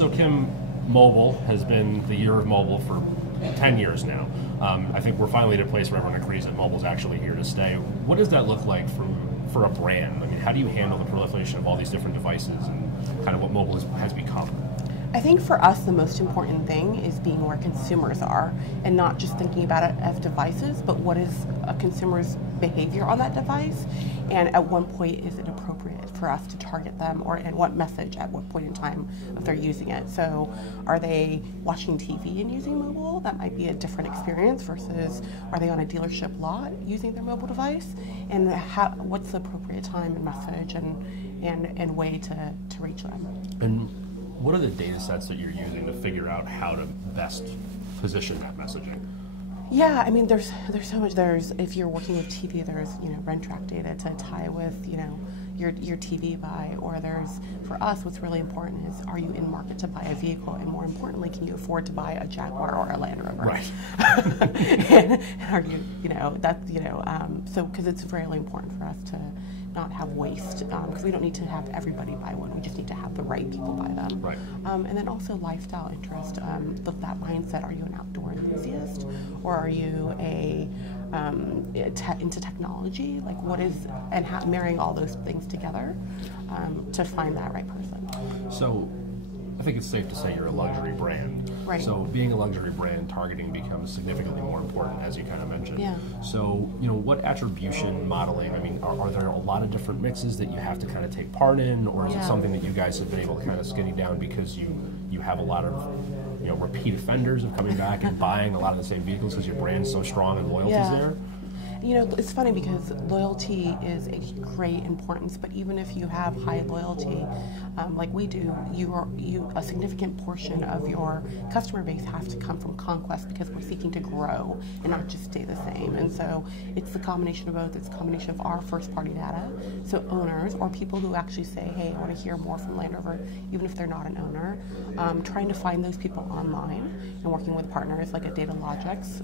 So Kim, mobile has been the year of mobile for 10 years now. I think we're finally at a place where everyone agrees that mobile is actually here to stay. What does that look like for a brand? I mean, how do you handle the proliferation of all these different devices and kind of what mobile has become? I think for us, the most important thing is being where consumers are and not just thinking about it as devices, but what is a consumer's behavior on that device, and at one point is it appropriate for us to target them, and what message at what point in time if they're using it. So are they watching TV and using mobile? That might be a different experience versus are they on a dealership lot using their mobile device, and what's the appropriate time and message and way to reach them. And what are the data sets that you're using to figure out how to best position that messaging? Yeah, I mean, there's so much. If you're working with TV, there's rent track data to tie with your TV buy, or for us, what's really important is, are you in market to buy a vehicle, and more importantly, can you afford to buy a Jaguar or a Land Rover? Right. and are you so because it's really important for us to not have waste, because we don't need to have everybody buy one. We just need to have the right people buy them. Right. And then also lifestyle interest, that mindset. Are you an outdoor enthusiast, or are you into technology? Like marrying all those things together to find that right person. So I think it's safe to say you're a luxury brand. Right. So being a luxury brand, targeting becomes significantly more important, as you kind of mentioned. Yeah. So, what attribution modeling, I mean, are there a lot of different mixes that you have to kind of take part in, or is it something that you guys have been able to kind of skinny down because you have a lot of repeat offenders of coming back and buying a lot of the same vehicles because your brand's so strong and loyalty's there? It's funny because loyalty is a great importance, but even if you have high loyalty, like we do, a significant portion of your customer base has to come from conquest, because we're seeking to grow and not just stay the same. And so it's the combination of both. It's a combination of our first-party data, so owners or people who actually say, hey, I want to hear more from Land Rover, even if they're not an owner, trying to find those people online and working with partners like a Data Logics,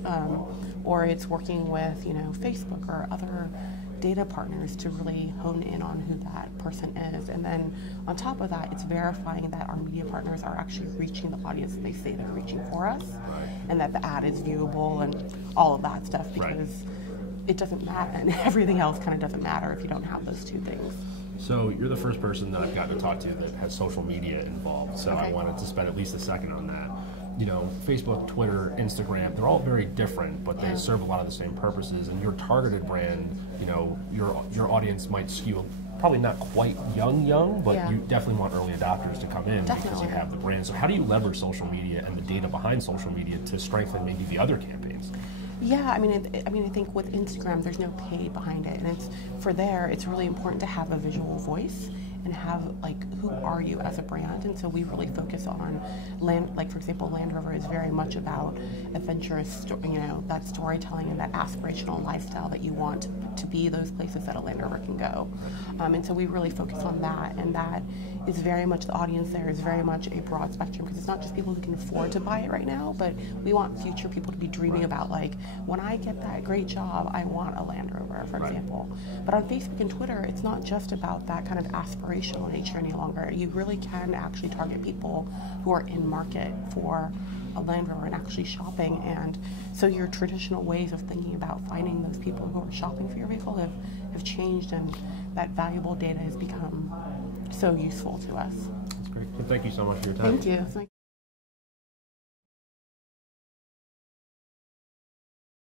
or it's working with Facebook or other data partners to really hone in on who that person is. And then on top of that, it's verifying that our media partners are actually reaching the audience that they say they're reaching for us, and that the ad is viewable and all of that stuff, because it doesn't matter, and everything else kind of doesn't matter if you don't have those two things. So you're the first person that I've gotten to talk to that has social media involved, so I wanted to spend at least a second on that. Facebook, Twitter, Instagram, they're all very different, but they serve a lot of the same purposes. And your targeted brand, your audience might skew probably not quite young, but you definitely want early adopters to come in because you have the brand. So how do you leverage social media and the data behind social media to strengthen maybe the other campaigns? Yeah, I think with Instagram, there's no paid behind it, and it's really important to have a visual voice and have, who are you as a brand? And so we really focus on for example, Land Rover is very much about adventurous, that storytelling and that aspirational lifestyle that you want to be those places that a Land Rover can go. And so we really focus on that, and that is very much, the audience there is very much a broad spectrum, because it's not just people who can afford to buy it right now, but we want future people to be dreaming about, when I get that great job, I want a Land Rover, for example. But on Facebook and Twitter, it's not just about that kind of aspirational nature any longer. You really can actually target people who are in market for a Land Rover and actually shopping. And so your traditional ways of thinking about finding those people who are shopping for your vehicle have changed, and that valuable data has become so useful to us. That's great. Thank you so much for your time. Thank you.